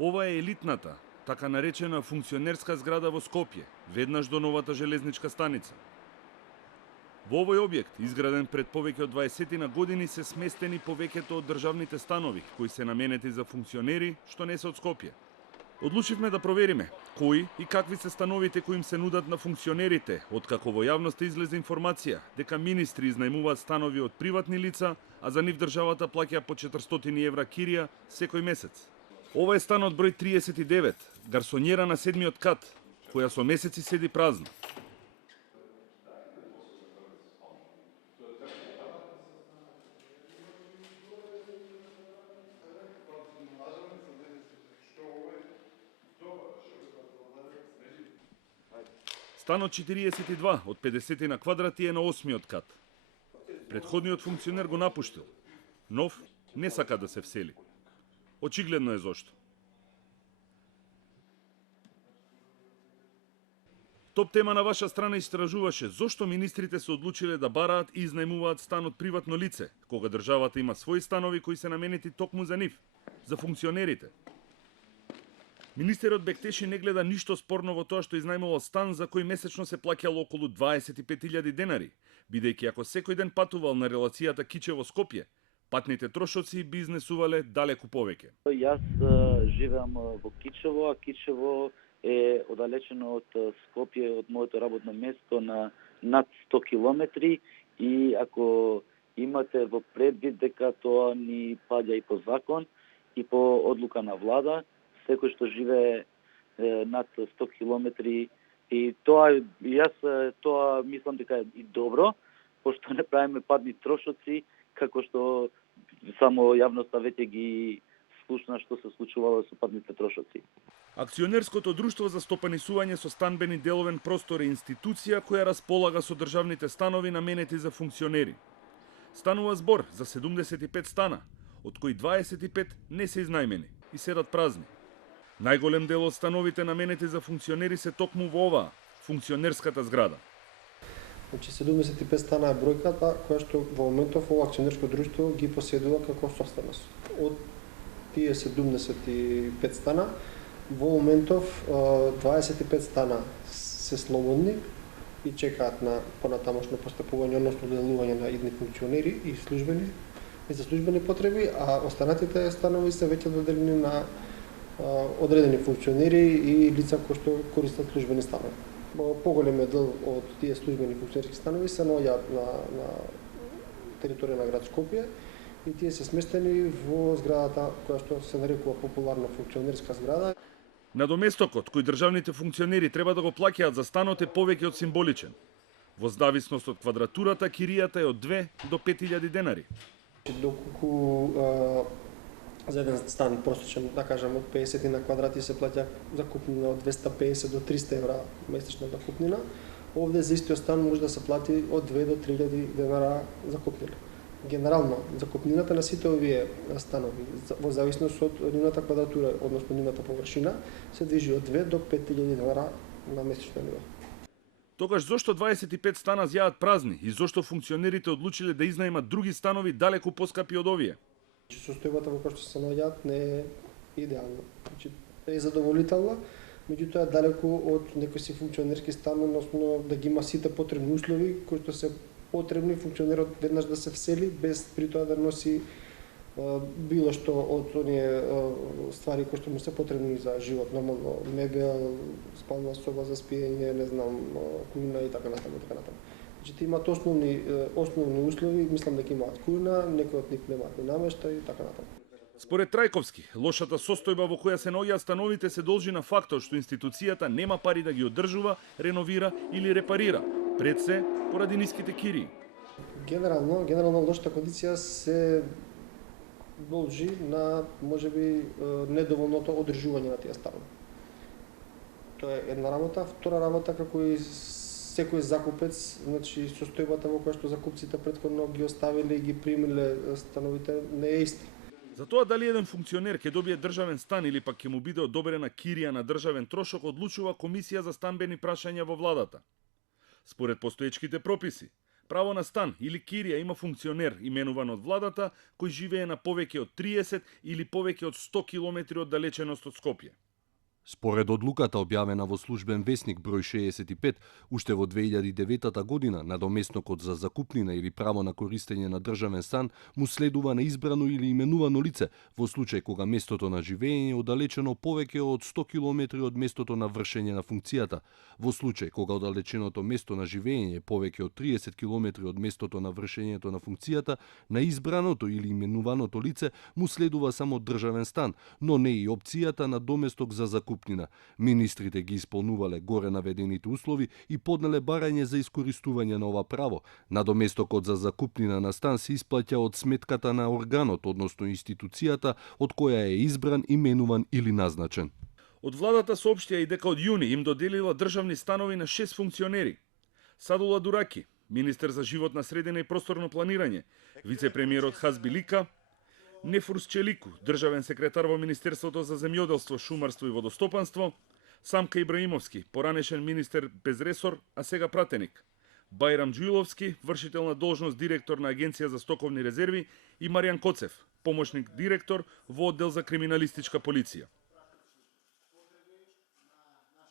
Ова е елитната, така наречена функционерска зграда во Скопје, веднаш до новата железничка станица. Во овој објект, изграден пред повеќе од 20 на години, се сместени повеќето од државните станови, кои се наменети за функционери што не се од Скопје. Одлучивме да провериме кои и какви се становите кои им се нудат на функционерите, откако во јавноста излезе информација дека министри изнајмуваат станови од приватни лица, а за нив државата плаќа по 400 евра кирија секој месец. Ова е станот број 39, гарсонјера на 7-миот кат, која со месеци седи празна. Станот 42 од 50 на квадрати е на 8-миот кат. Предходниот функционер го напуштил. Нов не сака да се всели. Очигледно е зошто. Топ тема на ваша страна истражуваше зошто министрите се одлучиле да бараат и изнајмуваат стан од приватно лице, кога државата има своји станови кои се наменети токму за нив, за функционерите. Министерот Бектеши не гледа ништо спорно во тоа што изнајмувал стан за кој месечно се плаќало околу 25.000 денари, бидејќи ако секој ден патувал на релацијата Кичево-Скопје, патните трошоци би изнесувале далеку повеќе. Јас живеам во Кичево, а Кичево е оддалечено од Скопје, од моето работно место на над 100 километри и ако имате во предвид дека тоа ни паѓа и по закон и по одлука на влада, секој што живее над 100 километри и тоа мислам дека е и добро, пошто не правиме патни трошоци, како што само јавноста веќе ги слушна што се случувало со патните трошоци. Акционерското друштво за стопанисување со станбени деловен простор е институција која располага со државните станови наменети за функционери. Станува збор за 75 стана, од кои 25 не се изнајмени и седат празни. Најголем дел од становите наменети за функционери се токму во оваа, функционерската зграда. Значи 75 стана е бројката која што во моментов ова акционерско друштво ги поседува како собственост. Од тие 75 стана, во моментов 25 стана се слободни и чекаат на понатамошно постапување, односно доделување на идни функционери и службени и за службени потреби, а останатите станови се веќе доделени на одредени функционери и лица кои што користат службени станови. Поголемиот дел од тие службени функционерски станови се наоѓаат на територија на град Скопје и тие се сместени во зградата која што се нарекува популарно функционерска зграда. Надоместокот кој државните функционери треба да го плаќаат за станот е повеќе од символичен. Во зависност од квадратурата, киријата е од 2 до 5.000 денари. Доколку за еден стан просечен, да кажам, од 50 на квадрати се плаќа закупнина од 250 до 300 евра месечна закупнина, овде за истиот стан може да се плати од 2 до 3.000 денара закупнина. Генерално, закупнината на сите овие станови, во зависност од нивната квадратура, односно нивната површина, се движи од 2 до 5.000 денара на месечно ниво. Тогаш зошто 25 стана зјаат празни и зошто функционерите одлучиле да изнајмат други станови далеку поскапи од овие? Состојбата во која што се наоѓаат не е идеална. Значи, е задоволителна, меѓутоа далеку од некој си функционерски стан, односно да ги има сите потребни услови кои што се потребни функционерот веднаш да се всели без при тоа да носи било што од оние ствари кои што му се потребни за живот, нормално мебел, спална соба за спиење, не знам, кујна и така натаму, така натаму. Значи имаат основни услови, мислам дека имаат кујна, некои од нив немаат ни намештај и така натаму. Според Трајковски, лошата состојба во која се наоѓаат становите се должи на фактот што институцијата нема пари да ги одржува, реновира или репарира, пред се поради ниските кирии. Генерално лошата кондиција се должи на можеби недоволното одржување на тие станови. Тоа е една работа, втора работа како и секој закупец, значи состојбата во која што закупците претходно ги оставиле и ги примиле становите не е иста. За тоа дали еден функционер ќе добие државен стан или пак ќе му биде одобрена кирија на државен трошок одлучува Комисија за станбени прашања во владата. Според постоечките прописи, Право на стан или кирија има функционер именуван од владата кој живее на повеќе од 30 или повеќе од 100 километри оддалеченост од Скопје. Според одлуката објавена во службен весник број 65, уште во 2009 година, надоместнокот за закупнина или право на користење на државен стан му следува на избрано или именувано лице во случај кога местото на живење е оддалечено повеќе од 100 километри од местото на вршење на функцијата. Во случај кога оддалеченото место на живење е повеќе од 30 километри од местото на вршењето на функцијата, на избраното или именуваното лице му следува само државен стан, но не и опцијата на доместок за закупнина. Министрите ги исполнувале горе наведените услови и поднеле барање за искористување на ова право. Надоместокот за закупнина на стан се исплаќа од сметката на органот, односно институцијата од која е избран, именуван или назначен. Од владата соопштија и дека од јуни им доделила државни станови на 6 функционери. Садула Дураки, министер за животна средина и просторно планирање, вице-премиерот Хазби Лика, Нефурс Челику, државен секретар во Министерството за земјоделство, шумарство и водостопанство, Самка Ибраимовски, поранешен министер без ресор, а сега пратеник, Бајрам Џујловски, вршител на должност директор на Агенција за стоковни резерви и Маријан Коцев, помошник директор во оддел за криминалистичка полиција.